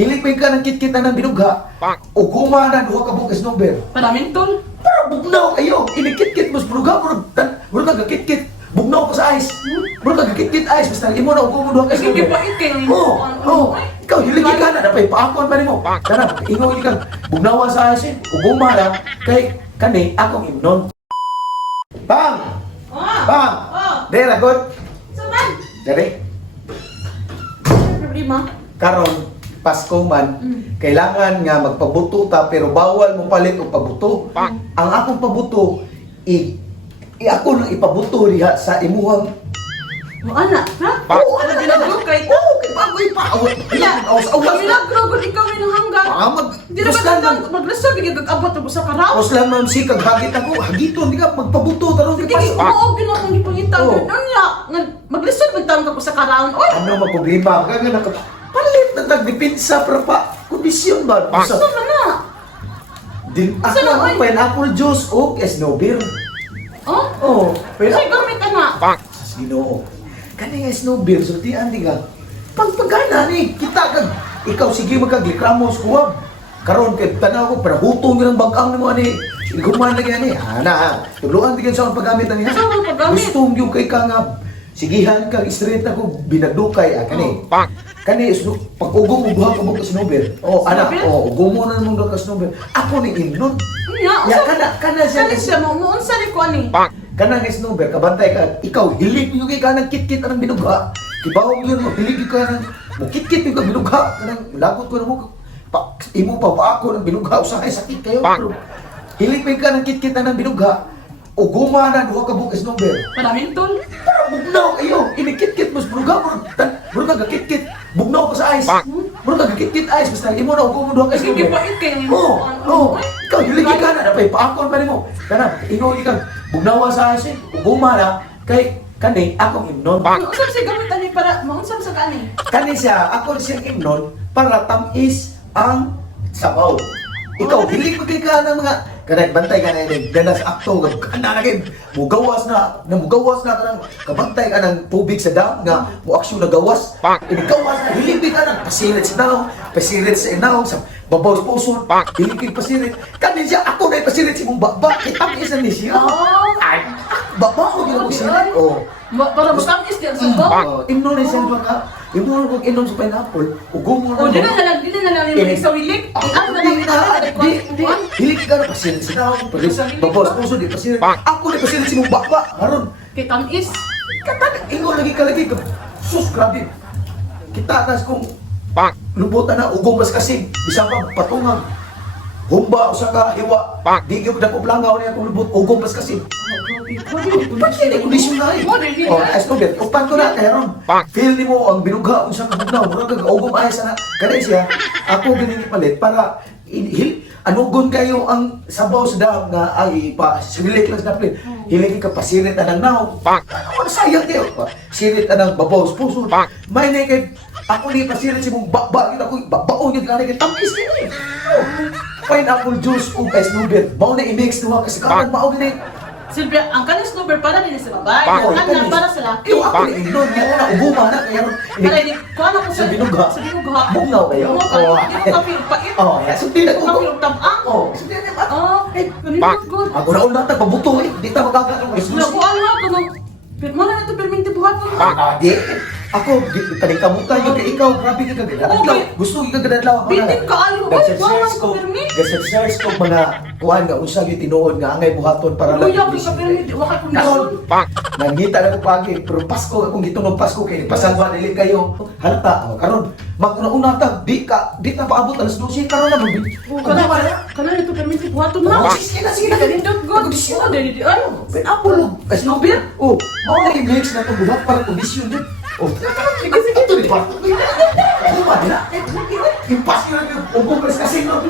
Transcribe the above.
Hilipin ka ng kit-kit na ng binugha. O gumana duha ka bukas number. Padaming tol. Para bugnaw kayo. Inikit-kit mo sa binugha. Muro nagkakit-kit. Bugnaw ko sa ice. Muro nagkakit-kit ice. Basta imo na ugo mo duha ka Sige, number. pait kayo. Oo. Ikaw, hilipin ka na. Napay paakon pa mo. Kana, ingoy ka. Bugnawa sa ice. O gumana. Kay kani, akong imnon. Bang! Bang! Dere, good. Saman. Dere. Problema. Karon Pasko man, kailangan nga magpabuto ta pero bawal mo palit og pabuto. Ang akong pabuto ako lang ipabuto diha sa imuhang Mo ana, ha? Oo, Ano ginagawa kay? Oo, kay bagoy pa. Kami nagro gud ikaw ni hanggang. Di na ba maglasab bigay gag-abot og sa karaw? Tapos lang ma'am si kaghagit ako, hagiton di ka magpabuto taron di Sige, Pasko. oo, ginawang gipangitang Oo. gano'n niya. Maglisod magtawag ako sa karawon. Oy, Ano mo problema? Kaga na palit na nagdipinsa para pa kondisyon ba? ano man na? Din ako Saan na, ang oy? pineapple juice o no beer. Oh? Oh, Kasi pineapple. gamit ana. Sa Ginoo. Kani nga snow beer, sultian di ka. Pagpagana ni, kita kag ikaw sige magkaglikramos kuwab. Karon kay tanaw ko para hutong yun ang bagang mo ani. Iguman na gani. Ana, tuluan di ka sa paggamit ani. Sa mga paggamit? Gusto yung kay ka nga sigihan kag straight ako binagdukay kani. Kani pag-ugong ubuha ka mo ka snow beer. Oh, ana, Snow beer? oh, ugo mo na mong ka snow beer. Ako ni imnon. Nya, Ya kana siya. siya mo unsa ni ko ani? Kanang snowber, kabantay ka, ikaw, hilig nyo kay kanang kit-kit anang binugha. Kibaw yun, hilig ka ng, kit-kit yung binugha. Kanang, lagot ko na mo, imo pa ako ng binugha, usakay sakit kayo. Pero, hilig ka ng kit-kit anang binugha. O gumana, duha ka bukas snowber. Padaming tol. Para bugnaw kayo, inikit-kit mo sa binugha, bro nagkakit-kit, bugnaw ka sa ice. Bro nagkakit-kit ice, basta imo na, ugo mo duha ka Sige, snowber. pait kayo. Oo. Ikaw, hilig ka na, napay paakon pa mo. Kana, ingoy ka, bugnawa sa asin, ugumana, kay kani, akong imnon. Unsa si gamit ani para maunsa sa kani? Kani siya, ako siyang imnon, para tamis ang sabaw. Ikaw, hilig mo kay ka ng mga, kanay, bantay ka na yun, ganas akto, kana na kayo, mugawas na kanang, kabantay ka ng tubig sa dam, nga, mo aksyon na gawas. Inigawas na, hilig ka na, pasirit sa inaw, sa babaw sa puso, hilig pasirit. Kani siya, ako na pasirit si mong baba, tamis na ni siya. Ay, baba ko yung pasirit. Oh. Para matamis diyan sa bawang. Imnon na siya ka, imnon ko inom sa pineapple, ugong mo O, di na lang yung sa wilik. Ano na lang yung Hilig ka na pasirit sa inaw, babaw sa puso, di pasirit. Ako na pasirit si mong baba, haron. Kay tamis. Katag, ingo lagi ka lagi. Sus, grabe. Kita tas kung lubutan na, ugong mas kasing. Bisa pa, patungang. Humba, usa ka, hiwa. Di ka na kuplangaw niya kung lubot, ugong mas kasing. Pati na kondisyon na eh. Oh, ayos ko din. Upan ko na, kaya ron. Feel ni mo ang binugha, kung saan kabugnaw. Mura ka, ugong ayos na. Kaya siya, ako ganyan ipalit para anugon kayo ang sabaw sa dam na ay pa silit lang sa daplit. Hilig ka pasirit na ng naw. Ano sayang kayo? Sirit na ng babaw sa puso. May na kay ako ni pasirit si mong bakit ako babaon yung kanay kay tamis kayo eh. Pineapple juice o ice nubit. Mao na i-mix duha kasi karon mao gani. Silvia, ang kanis snowbird para din sa babae. Oh, Ang na para sa laki. Iyo ako ni inon niya na uguma na kaya ron. Para di ko ano ko Sa binugha. Sa binugha. Bugnaw kayo? Oo, Oo. hindi mo kapil pait. Oh, ya suti na ko. Kapil tamang. Oh, suti na ba? Oh, kanina good. Ako na una ta pabuto eh. Di ta magkakaroon. Nakuha nga ko nung mo na ito perminti buhat mo. Di. Ako, paningkamutan yung kay ikaw, grabe ka kagad. Ikaw, gusto ka kagad lang. Bitin ka ayo. Oy, buhat ko permi. Nag-search ko mga kuhan nga, unsa yung tinuod nga, angay buhaton para lang. Kuya, ka perminti. Wakay kondisyon. Nangita na ko pagi, pero Pasko, akong gitunog Pasko kay pasalwa dili kayo. Halata, karon maguna-una ta, di ta paabot alas 12 karon na magbi. Kana ito perminti buhat mo na. Sige na, sige na. Kanindot good. Oh, dali di ano. Apple, snowbeer. Oh, mao na i-mix na to buhat para kondisyon din. Oh, sige, sige. Ito di ba? Ano ba nila? Impas yun ang umpong kasi no.